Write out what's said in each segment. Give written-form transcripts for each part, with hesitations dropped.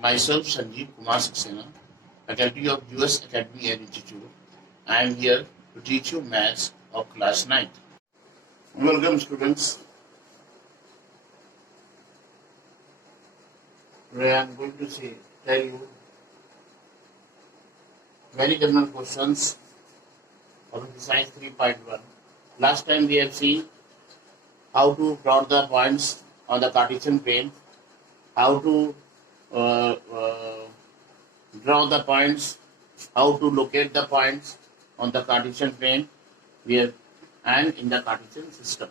Myself, Sanjeev Kumar Saxena, faculty of US Academy and Institute. I am here to teach you maths of class 9. Welcome, students. Today I am going to tell you very general questions of exercise 3.1. Last time we have seen how to plot the points on the Cartesian plane, how to draw the points, how to locate the points on the Cartesian plane and in the Cartesian system.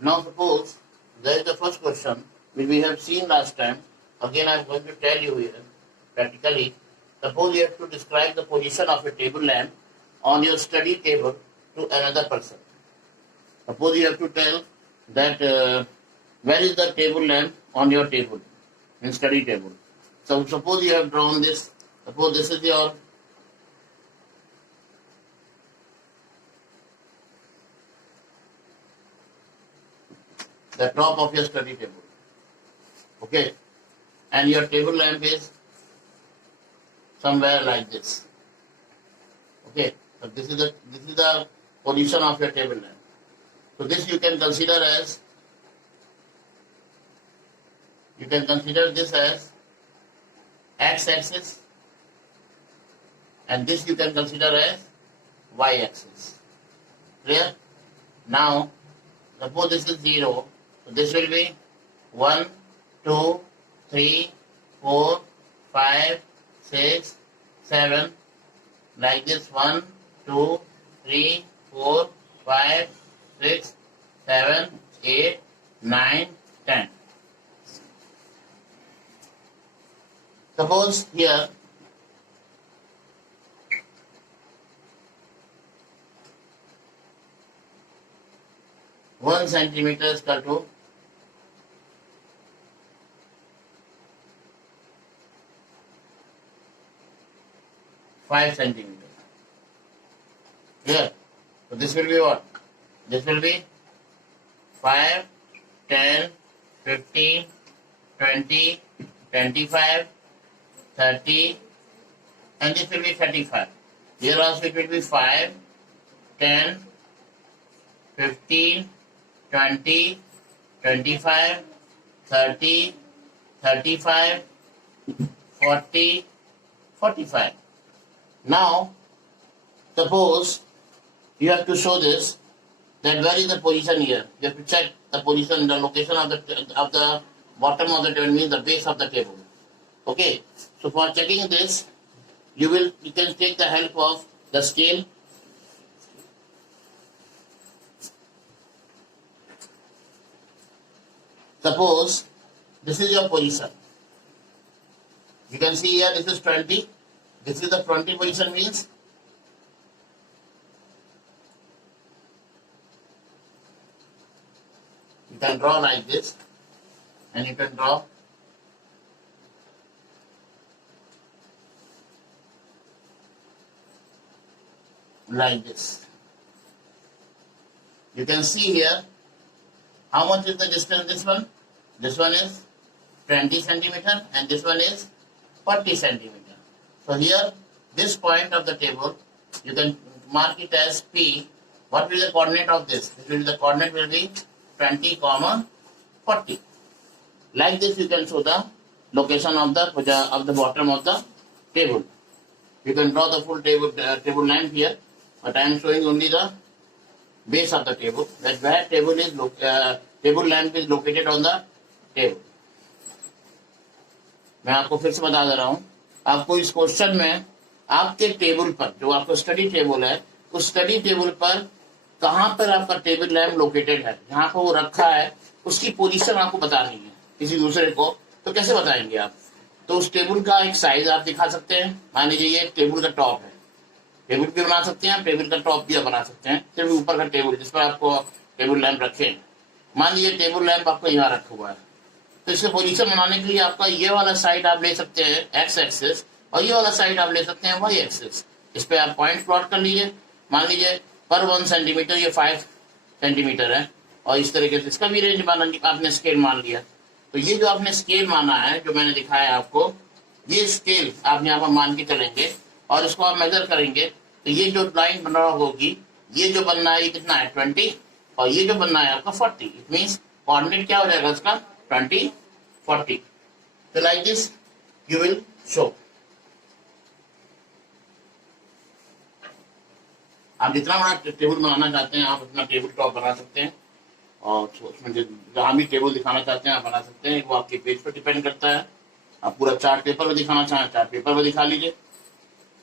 Now suppose there is the first question which we have seen last time. Again I am going to tell you here practically. Suppose you have to describe the position of a table lamp on your study table to another person. Suppose you have to tell that where is the table lamp on your table, in study table. So suppose you have drawn this, suppose this is your the top of your study table. Okay. And your table lamp is somewhere like this. Okay. So this is the position of your table lamp. So this you can consider this as x-axis, and this you can consider as y-axis. Clear? Now, suppose this is 0, so this will be 1, 2, 3, 4, 5, 6, 7, like this 1, 2, 3, 4, 5, 6, 7, 8, 9, 10. Suppose here one centimeter is equal to 5 centimeters. Here, so this will be what? This will be 5, 10, 15, 20, 25, 30, and this will be 35. Here also it will be 5, 10, 15, 20, 25, 30, 35, 40, 45. Now, suppose you have to show this, that where is the position here. You have to check the position, the location of the bottom of the table, means the base of the table. Okay, so for checking this, you can take the help of the scale. Suppose this is your position. You can see here this is 20. This is the 20 position, means you can draw like this, and you can draw like this. You can see here how much is the distance. This one is 20 centimeter and this one is 40 centimeter. So here this point of the table you can mark it as P. What will be the coordinate of this? The coordinate will be 20, 40. Like this you can show the location of the bottom of the table. You can draw the full table lamp here, but I am showing only the base of the table. That where table lamp is located on the table. मैं आपको फिर से बता दे रहा हूँ. आपको इस question में आपके टेबल पर, जो आपका स्टडी टेबल है, उस स्टडी टेबल पर कहाँ पर आपका टेबल लैम्प लोकेटेड है, जहाँ पर वो रखा है, उसकी पोजीशन आपको बतानी है किसी दूसरे को. तो कैसे बताएंगे आप? तो उस टेबल का एक साइज आप दिखा सकते हैं. मान लीजिए ये टेबल का टॉप है, टेबल भी बना सकते हैं, टेबल का टॉप भी बना सकते हैं. सिर्फ ऊपर का टेबल जिस पर आपको टेबल लैम्प रखे. मान लीजिए टेबल लैम्प आपको यहाँ रखा हुआ है, तो इसके पोजीशन बनाने के लिए आपका ये वाला साइड आप ले सकते हैं एक्स एक्सिस, और ये वाला साइड आप ले सकते हैं वाई एक्सिस. इस पे आप पॉइंट प्लॉट कर लीजिए. मान लीजिए पर 1 सेंटीमीटर ये 5 सेंटीमीटर है, और इस तरीके से इसका भी रेंज आपने स्केल मान लिया. तो ये जो आपने स्केल माना है, जो मैंने दिखाया आपको, ये स्केल आप यहाँ पर मान के चलेंगे और इसको आप मेजर करेंगे, तो ये जो लाइन बना होगी, ये जो बनना है ये कितना है 20, और ये जो बनना है आपका 40। इट मीन्स कोऑर्डिनेट क्या हो जाएगा इसका 20 40। तो like this you will show. आप जितना बड़ा टेबल बनाना चाहते हैं आप अपना टेबल टॉप बना सकते हैं, और उसमें जहां भी टेबल दिखाना चाहते हैं आप बना सकते हैं। वो आपके पेज पर डिपेंड करता है। आप पूरा चार्ट पेपर में दिखाना चाहें चार्ट पेपर में दिखा लीजिए,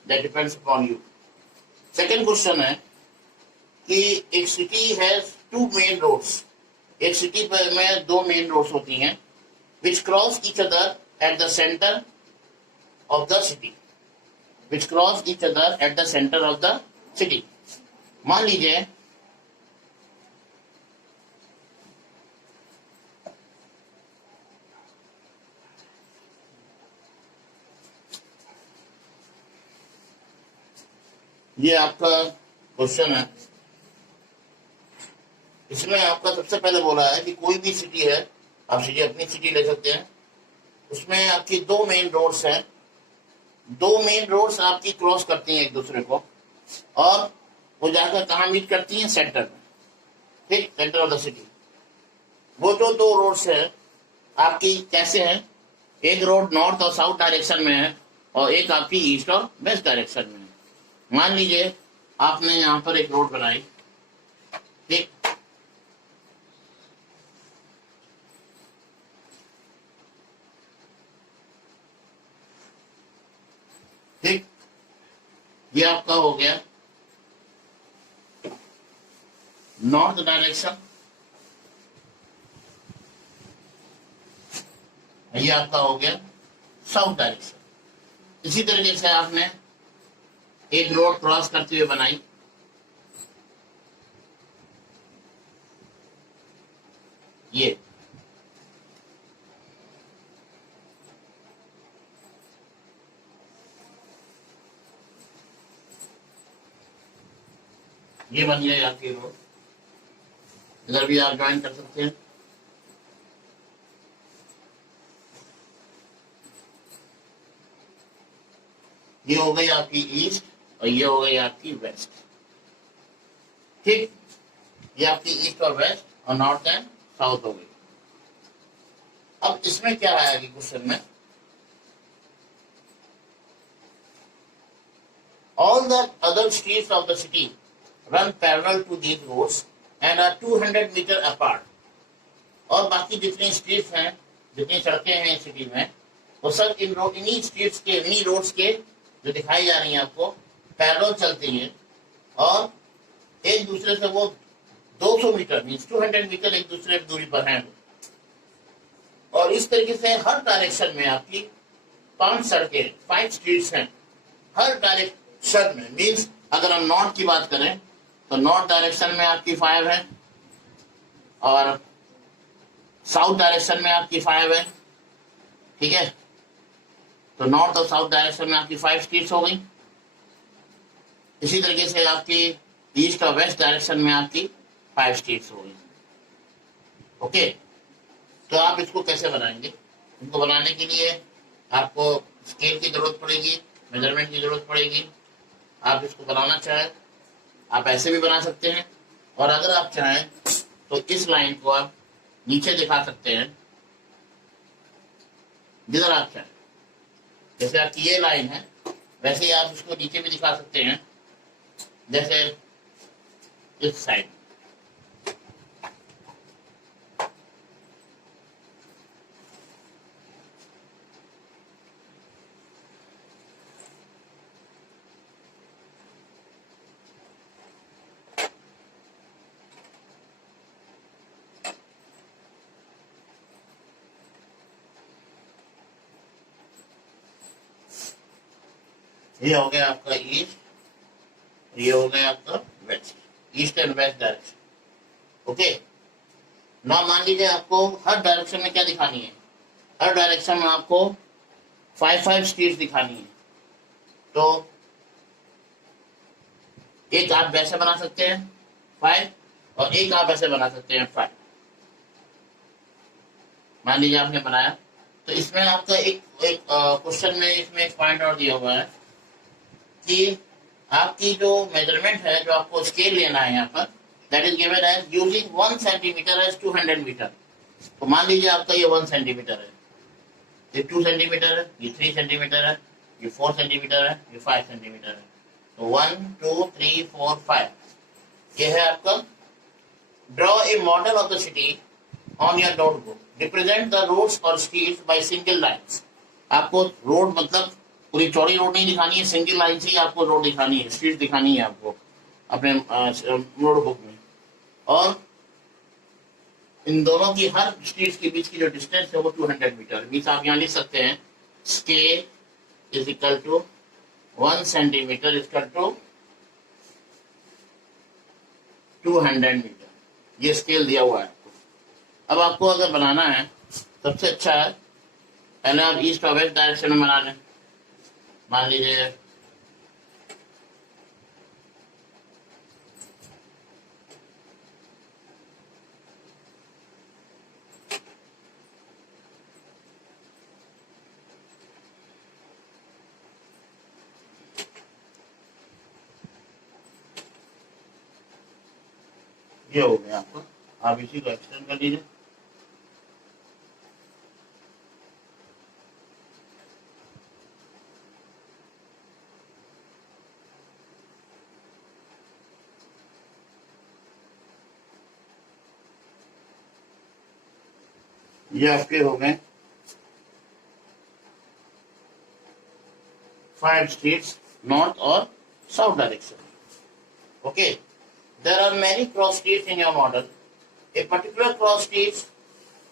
that depends upon you. Second question है कि एक city has two main roads, एक सिटी में दो मेन रोड्स होती हैं, which cross each other at the centre of the city, which cross each other at the centre of the city. मान लीजिए ये आपका क्वेश्चन है, इसमें आपका सबसे पहले बोला है कि कोई भी सिटी है, आप सिटी अपनी सिटी ले सकते हैं, उसमें आपकी दो मेन रोड्स हैं, दो मेन रोड्स आपकी क्रॉस करती हैं एक दूसरे को, और वो जाकर कहाँ मीट करती हैं सेंटर में, ठीक, सेंटर ऑफ द सिटी। वो जो दो रोड्स है आपकी कैसे हैं, एक रोड नॉर्थ और साउथ डायरेक्शन में है और एक आपकी ईस्ट और वेस्ट डायरेक्शन में है। मान लीजिए आपने यहाँ पर एक रोड बनाई, ठीक, ठीक, ये आपका हो गया नॉर्थ डायरेक्शन, ये आपका हो गया साउथ डायरेक्शन। इसी तरीके से आपने एक रोड क्रॉस करते हुए बनाई, ये बन गया आपकी रोड, इधर भी आप ज्वाइन कर सकते हैं। ये हो गई आपकी ईस्ट और ये हो गई आपकी वेस्ट, ठीक, ये आपकी ईस्ट और वेस्ट और नॉर्थ एंड साउथ हो गई। अब इसमें क्या आया क्वेश्चन में, all the other streets of the city run parallel to these roads and are 200 meter apart। और बाकी जितनी स्ट्रीट्स हैं, जितनी सड़कें हैं सिटी में, वो सब इन्हीं स्ट्रीट्स के, इन्हीं रोड्स के जो दिखाई जा रही हैं आपको, पैरेलल चलती हैं और एक दूसरे से वो 200 मीटर मीन्स 200 मीटर एक दूसरे की दूरी पर हैं। और इस तरीके से हर डायरेक्शन में आपकी 5 सड़कें, 5 स्ट्रीट्स हैं हर डायरेक्शन में। मीन्स अगर हम नॉर्थ की बात करें तो नॉर्थ डायरेक्शन में आपकी 5 है और साउथ डायरेक्शन में आपकी 5 है, ठीक है। तो नॉर्थ और साउथ डायरेक्शन में आपकी 5 स्ट्रीट्स हो गई। इसी तरीके से आपकी ईस्ट और वेस्ट डायरेक्शन में आपकी 5 स्ट्रीट्स हो गई। ओके, तो आप इसको कैसे बनाएंगे? इनको बनाने के लिए आपको स्केल की जरूरत पड़ेगी, मेजरमेंट की जरूरत पड़ेगी। आप इसको बनाना चाहें आप ऐसे भी बना सकते हैं, और अगर आप चाहें तो इस लाइन को आप नीचे दिखा सकते हैं जिधर आप चाहें। जैसे आपकी ये लाइन है वैसे ही आप इसको नीचे भी दिखा सकते हैं, जैसे इस साइड। ये हो गया आपका ईस्ट, ये हो गया आपका west, east and west direction. Okay, ना मान लीजिए आपको हर डायरेक्शन में क्या दिखानी है, हर डायरेक्शन में आपको 5 स्ट्रीट्स दिखानी है। तो एक आप वैसे बना सकते हैं 5 और एक आप ऐसे बना सकते हैं 5। मान लीजिए आपने बनाया, तो इसमें आपका एक एक क्वेश्चन में इसमें एक पॉइंट और दिया हुआ है कि आपकी जो मेजरमेंट है, जो आपको स्केल लेना है यहाँ पर, that is given as using 1 centimetre as 200 metre. तो मान लीजिए आपका ये 1 सेंटीमीटर है, ये 2 सेंटीमीटर है, ये 3 सेंटीमीटर है, ये 4 सेंटीमीटर है, ये 5 सेंटीमीटर है। तो 1 2 3 4 5 ये है आपका। Draw a model of the city on your notebook, represent the roads और स्ट्रीट्स बाय सिंगल लाइन्स। आपको रोड मतलब पूरी चौड़ी रोड नहीं दिखानी है, सिंगल लाइन से ही आपको रोड दिखानी है, स्ट्रीट दिखानी है आपको अपने नोटबुक में। और इन दोनों की हर स्ट्रीट्स के बीच की जो डिस्टेंस है वो 200 मीटर। मीन्स आप यहाँ लिख सकते हैं scale is equal to 1 centimetre is equal to 200 metre. ये स्केल दिया हुआ है आपको। अब आपको अगर बनाना है, सबसे अच्छा है पहले आप ईस्ट और वेस्ट डायरेक्शन में बना लें। मान लीजिए ये हो गया आपको, आप इसी को एक्सटेंड कर लीजिए। ये आपके हो गए 5 स्टेट्स नॉर्थ और south direction. Okay, there are many cross states in your model. A particular cross states,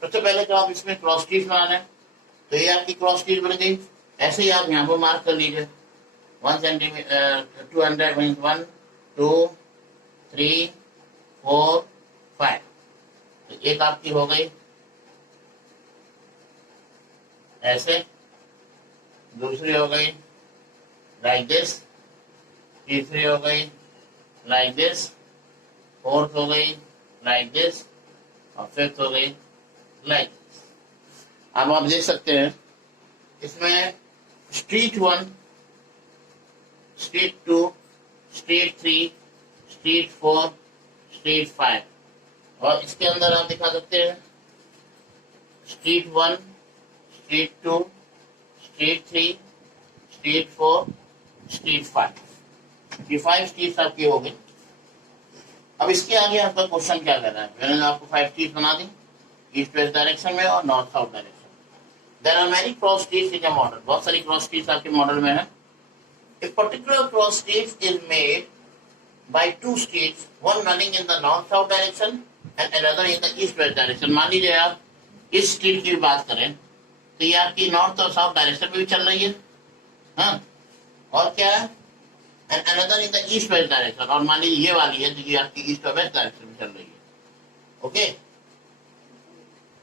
सबसे पहले तो आप इसमें क्रॉस स्टेट्स बनाना है, तो ये आपकी क्रॉस स्टेट बन गई। ऐसे ही आप यहाँ पर मार्क कर लीजिए 1 सेंटीमीटर 200 मीन्स 1 2 3 4 5। तो एक आपकी हो गई ऐसे, दूसरी हो गई लाइक दिस, तीसरी हो गई लाइक दिस, फोर्थ हो गई लाइक दिस, और फिफ्थ हो गई लाइक दिस। अब आप देख सकते हैं इसमें street 1, street 2, street 3, street 4, street 5, और इसके अंदर आप दिखा सकते हैं street 1, street 2, street 3, street 4, street 5। ये 5 स्ट्रीट्स आपकी हो गई। अब इसके आगे आपका क्वेश्चन क्या कर रहा है? मैंने आपको 5 स्ट्रीट्स बना दी ईस्ट वेस्ट डायरेक्शन में और north south direction. There are many cross streets in your model, बहुत सारी क्रॉस स्ट्रीट्स आपके मॉडल में है। A particular cross street is made by 2 streets, one running in the north-south direction and another in the east-west direction। मान लीजिए आप इस street की बात करें तो ये आपकी नॉर्थ और साउथ डायरेक्शन में भी चल रही है, हाँ, और क्या है, and another in the east-west direction. और मान लीजिए ये वाली है जो ये आपकी ईस्ट और वेस्ट डायरेक्शन में चल रही है। Okay,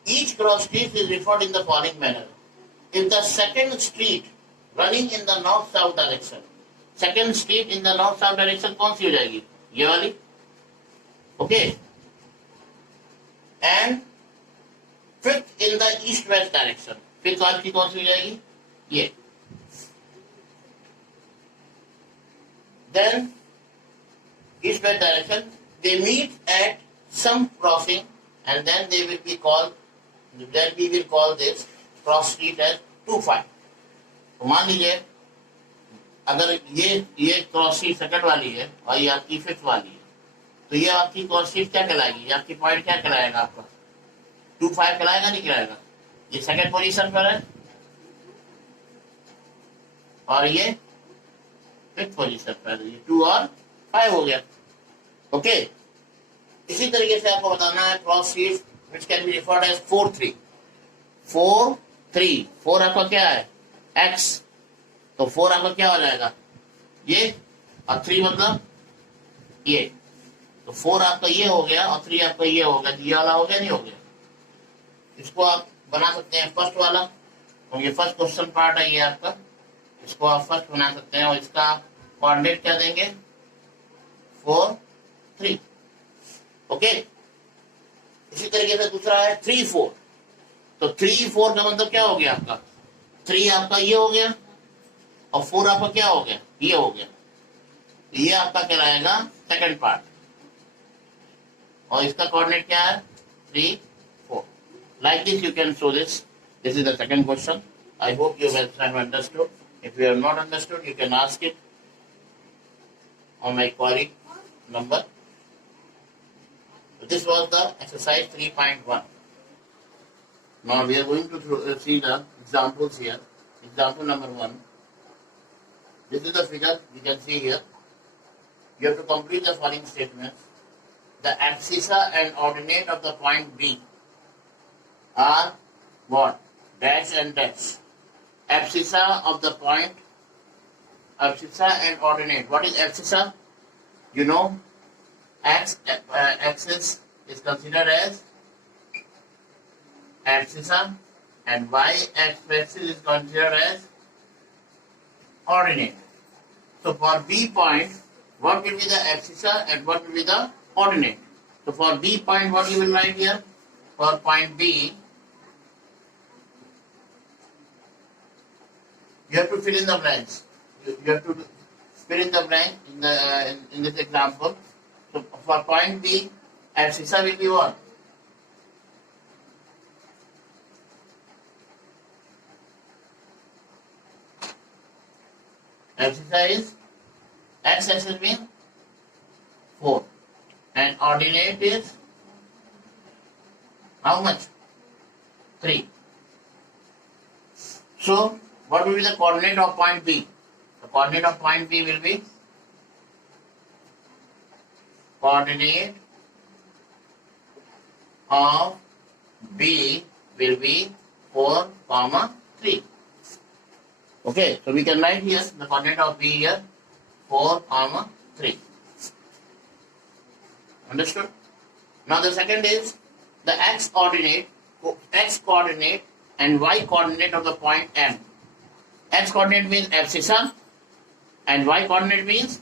each cross street is referred in the following manner. If the second street running in the north-south direction, second street in the north south direction कौन सी हो जाएगी? ये वाली। Okay, and fifth in the east west direction, fifth आपकी कौन सी हो जाएगी? ये। Then east west direction, they meet at some crossing and then they will be called, then we will call this cross street as 2 5। तो मान लीजिए अगर ये क्रॉस स्ट्रीट सेकंड वाली है और ये आपकी फिफ्थ वाली है, तो ये आपकी क्रॉस स्ट्रीट क्या कहलाएगी? ये आपकी पॉइंट क्या कहलाएगा? आपका 2 5 कहलाएगा, नहीं कहलाएगा? ये सेकंड पोजीशन पर है और ये फिफ्थ पोजीशन पर, ये 2 और 5 हो गया। ओके, इसी तरीके से आपको बताना है cross street which can be referred as 4 3। 4 3, 4 आपका क्या है? एक्स, तो 4 आपका क्या हो जाएगा? ये, और 3 मतलब ये, तो 4 आपका ये हो गया और 3 आपका ये हो गया। ये वाला हो गया, नहीं हो गया? इसको आप बना सकते हैं फर्स्ट वाला, और ये फर्स्ट क्वेश्चन पार्ट है ये आपका, इसको आप फर्स्ट बना सकते हैं और इसका कोऑर्डिनेट क्या देंगे? 4 3। ओके, इसी तरीके से दूसरा है 3 4। तो 3 4 का मतलब क्या हो गया आपका, 3 आपका ये हो गया और 4 आपका क्या हो गया, ये हो गया। ये आपका कहलाएगा सेकंड पार्ट, और इसका कोऑर्डिनेट क्या है 3 4। Like this you can show this. This is the second question. I hope you have understood. If you have not understood you can ask it on my query number. So this was the exercise 3.1. Now we are going to see the examples here. Example number 1. This is the figure you can see here. You have to complete the following statements. The abscissa and ordinate of the point B are what? Dash and dash. Abscissa of the point, abscissa and ordinate. What is abscissa? You know, x axis is considered as abscissa and y axis is considered as ordinate. So for B point, what will be the abscissa and what will be the ordinate? So for B point, what you will write here? For point B, you have to fill in the blanks. You have to fill in the blank in this example. So for point B, abscissa will be what? Abscissa is x-axis means 4 and ordinate is how much? 3. So what will be the coordinate of point B? The coordinate of point B will be coordinate of B will be 4, 3. Okay, so we can write here the coordinate of B here 4, 3. Understood? Now the second is the x coordinate and y coordinate of the point M. X coordinate means abscissa and y coordinate means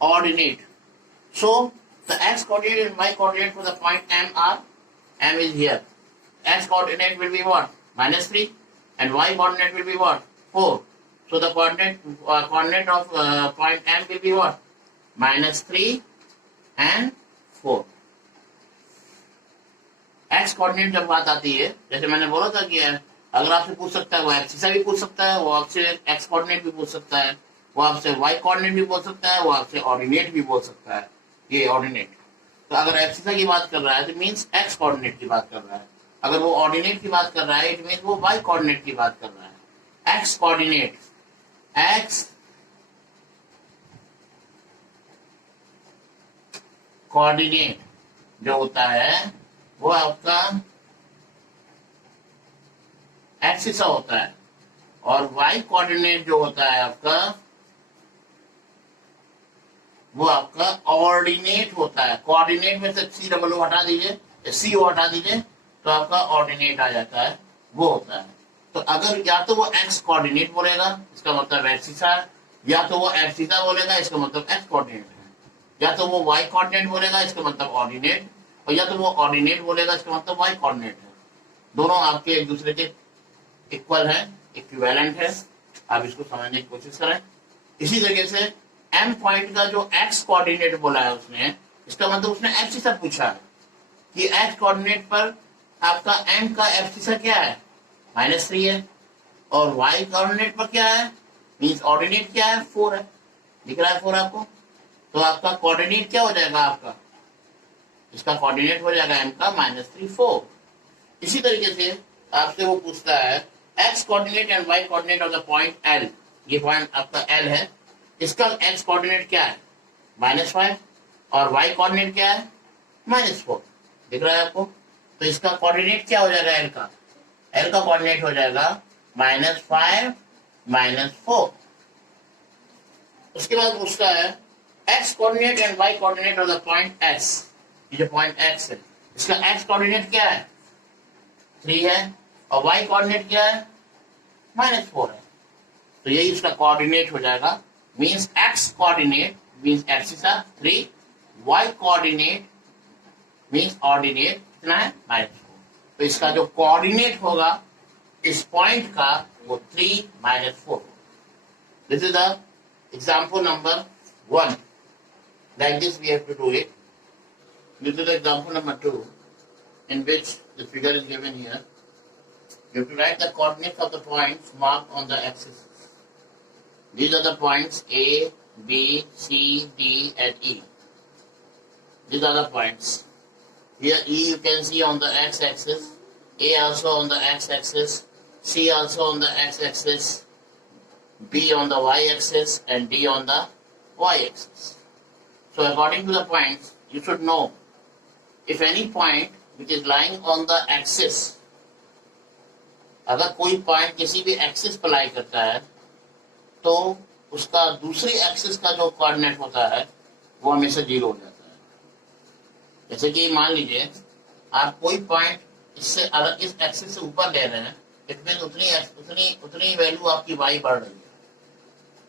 ordinate. So the x coordinate and y coordinate for the point M are, M is here. X coordinate will be what? -3 and y coordinate will be what? 4. So the coordinate of point M will be what? -3 and 4. X coordinate जब बात आती है, जैसे मैंने बोला था कि अगर आपसे पूछ सकता है वो एक्सिसा भी पूछ सकता है, वो आपसे एक्स कोऑर्डिनेट भी पूछ सकता है, वो आपसे वाई कोऑर्डिनेट भी पूछ सकता है, वो आपसे ऑर्डिनेट भी पूछ सकता है। ये ऑर्डिनेट, तो अगर एक्सिसा की बात कर रहा है तो मीन्स एक्स कोऑर्डिनेट की बात कर रहा है। अगर वो ऑर्डिनेट की बात कर रहा है इट मीन्स वो वाई कोऑर्डिनेट की बात कर रहा है। एक्स कोऑर्डिनेट, एक्स कोऑर्डिनेट जो होता है वो आपका एक्सिसा होता है, और वाई कोऑर्डिनेट जो होता है आपका वो आपका ऑर्डिनेट होता है। कोऑर्डिनेट में से COO हटा दीजिए, CO हटा दीजिए तो आपका ऑर्डिनेट आ जाता है, वो होता है। तो अगर या तो वो एक्स कोऑर्डिनेट बोलेगा इसका मतलब एक्सिसा है, या तो वो एक्सिसा बोलेगा इसका मतलब एक्स कोऑर्डिनेट है, या तो वो वाई कोऑर्डिनेट बोलेगा इसका मतलब ऑर्डिनेट, और या तो वो ऑर्डिनेट बोलेगा इसका मतलब वाई कोऑर्डिनेट है। दोनों आपके एक दूसरे के इक्वल है, इक्विवेलेंट है। आप इसको समझने की कोशिश करें। इसी तरीके से एम पॉइंट का जो एक्स कोऑर्डिनेट बोला है उसने, इसका मतलब उसने एब्सिसा पूछा है कि एक्स कोऑर्डिनेट पर आपका एम का एब्सिसा क्या है, -3 है, और वाई कोऑर्डिनेट पर क्या है मीन्स ऑर्डिनेट क्या है 4 है। दिख रहा है 4 आपको? तो आपका कोऑर्डिनेट क्या हो जाएगा, आपका इसका कोऑर्डिनेट हो जाएगा एम का -3 4। इसी तरीके से आपसे वो पूछता है X coordinate and Y coordinate of the point L. ये पॉइंट आपका एल है, इसका एक्स कोऑर्डिनेट क्या है -5 और वाई कोऑर्डिनेट क्या है -4। दिख रहा है आपको? तो इसका कोऑर्डिनेट क्या हो जाएगा एल का? एल का कोऑर्डिनेट हो जाएगा -5 -4। उसके बाद पूछता है X coordinate and Y coordinate of the point X. ये जो पॉइंट एक्स है इसका एक्स कोऑर्डिनेट क्या है 3 है, और वाई कोऑर्डिनेट क्या है -4 है। तो यही इसका कोऑर्डिनेट हो जाएगा। Means X coordinate means axis 3, Y coordinate means ordinate कितना है -4। तो इसका जो कोऑर्डिनेट होगा इस पॉइंट का वो 3 - 4। This is the example number 1। Like this we have to do it. This is the example number 2 in which the figure is given here. You have to write the coordinates of the points marked on the axis. These are the points A, B, C, D, and E. These are the points. Here E you can see on the x-axis, A also on the x-axis, C also on the x-axis, B on the y-axis, and D on the y-axis. So according to the points, you should know if any point which is lying on the axis, अगर कोई point किसी भी axis पर लाई करता है तो उसका दूसरी एक्सिस का जो कोऑर्डिनेट होता है वो हमेशा 0 हो जाता है। जैसे कि मान लीजिए आप कोई पॉइंट इससे अगर इस एक्सिस से ऊपर ले रहे हैं, इट मीन उतनी वैल्यू आपकी वाई बढ़ रही है।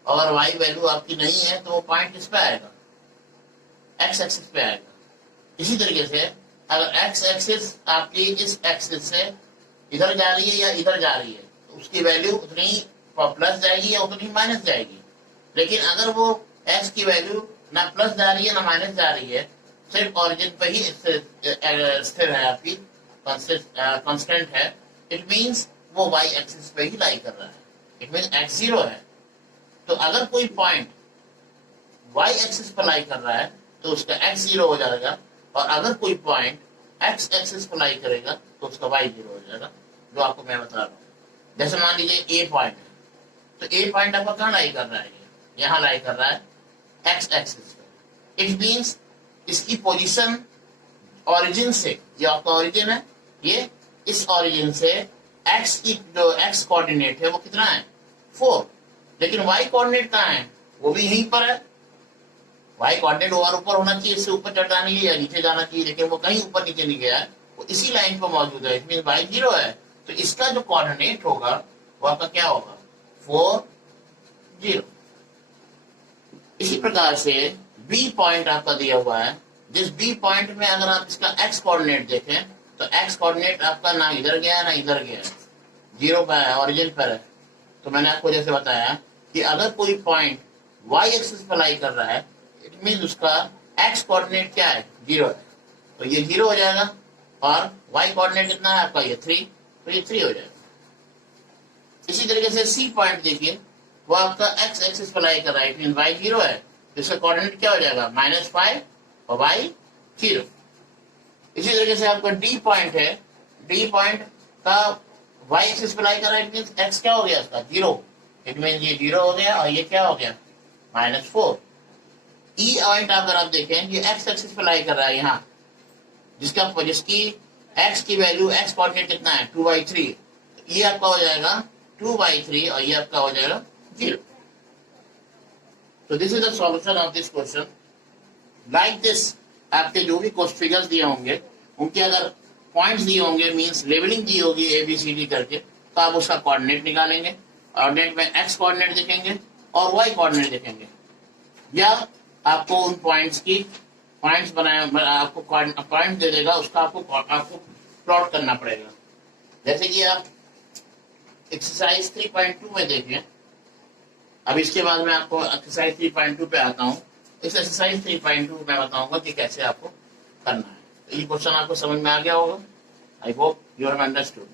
अगर वाई वैल्यू आपकी नहीं है तो वो पॉइंट किस पे आएगा, एक्स एक्सिस पे आएगा। इसी तरीके से अगर एक्स एक्सिस आपकी इस एक्सिस से इधर जा रही है या इधर जा रही है तो उसकी वैल्यू उतनी प्लस जाएगी या उतनी माइनस जाएगी। लेकिन अगर वो एक्स की वैल्यू ना प्लस जा रही है ना माइनस जा रही है, सिर्फ ऑरिजिन पे ही स्थिर है, आपकी कांस्टेंट है, इट मींस वो वाई एक्सिस पे ही लाई कर रहा है। इट मींस एक्स 0 है। तो अगर कोई पॉइंट वाई एक्सिस पर लाई कर रहा है तो उसका एक्स 0 हो जाएगा, और अगर कोई पॉइंट एक्स एक्सिस पर लाई करेगा तो उसका वाई 0 हो जाएगा, जो आपको मैं बता रहा हूँ। जैसे मान लीजिए ए पॉइंट है, तो ए पॉइंट आपका कहाँ लाई कर रहा है, यहाँ लाई कर रहा है एक्स एक्सिस पे। इट मींस इसकी पोजीशन ओरिजिन से, ये आपका ओरिजिन है, ये इस ओरिजिन से एक्स की जो एक्स कोऑर्डिनेट है वो कितना है 4, लेकिन वाई कोऑर्डिनेट कहाँ है, वो भी यहीं पर है। वाई कोऑर्डिनेट और ऊपर होना चाहिए, इससे ऊपर चढ़ जाना चाहिए या नीचे जाना चाहिए, लेकिन वो कहीं ऊपर नीचे नहीं गया है, वो इसी लाइन पर मौजूद है। इसमें वाई 0 है, तो इसका जो कोऑर्डिनेट होगा वो आपका क्या होगा 4 0। इसी प्रकार से बी पॉइंट आपका दिया हुआ है। जिस बी पॉइंट में अगर आप इसका एक्स कोऑर्डिनेट देखें तो एक्स कोऑर्डिनेट आपका ना इधर गया ना इधर गया, 0 पर है, ऑरिजिन पर है। तो मैंने आपको जैसे बताया कि अगर कोई पॉइंट वाई एक्सिस पर लाई कर रहा है, इट मीन उसका एक्स कोऑर्डिनेट क्या है 0 है, तो ये 0 हो जाएगा। और वाई कोऑर्डिनेट कितना है आपका, ये 3, तो ये 3 हो जाएगा। इसी तरीके से सी पॉइंट देखिए, वो आपका एक्स एक्सिस पर लाई कर रहा है, इट मीन वाई 0 है, तो इसका कोऑर्डिनेट क्या हो जाएगा -5 और वाई 0। इसी तरीके से आपका डी पॉइंट है, डी पॉइंट का वाई एक्सिस पर लाई कर रहा है, इट मीन एक्स क्या हो गया इसका 0, इट मीन ये 0 हो गया और ये क्या हो गया -4। ई पॉइंट अगर आप देखें, ये एक्स एक्सिस पर लाई कर रहा है यहाँ, जिसकी एक्स की वैल्यू एक्स कोऑर्डिनेट कितना है 2/3, ये आपका हो जाएगा 2/3 और ये आपका हो जाएगा 0। तो this is the solution of this question. Like this आपके जो भी कोस्ट फिगर्स दिए होंगे उनके अगर पॉइंट्स दिए होंगे, मींस लेवलिंग दी होगी ABCD करके, तो आप उसका कोऑर्डिनेट निकालेंगे। कोऑर्डिनेट में एक्स कोऑर्डिनेट देखेंगे और वाई कोऑर्डिनेट देखेंगे, या आपको उन पॉइंट्स की पॉइंट्स बनाए, आपको पॉइंट दे देगा, उसका आपको प्लॉट करना पड़ेगा। जैसे कि आप एक्सरसाइज 3.2 में देखें। अब इसके बाद मैं आपको एक्सरसाइज 3.2 पे आता हूँ। इस एक्सरसाइज 3.2 में बताऊंगा कि कैसे आपको करना है। ये क्वेश्चन आपको समझ में आ गया होगा। I hope you have understood.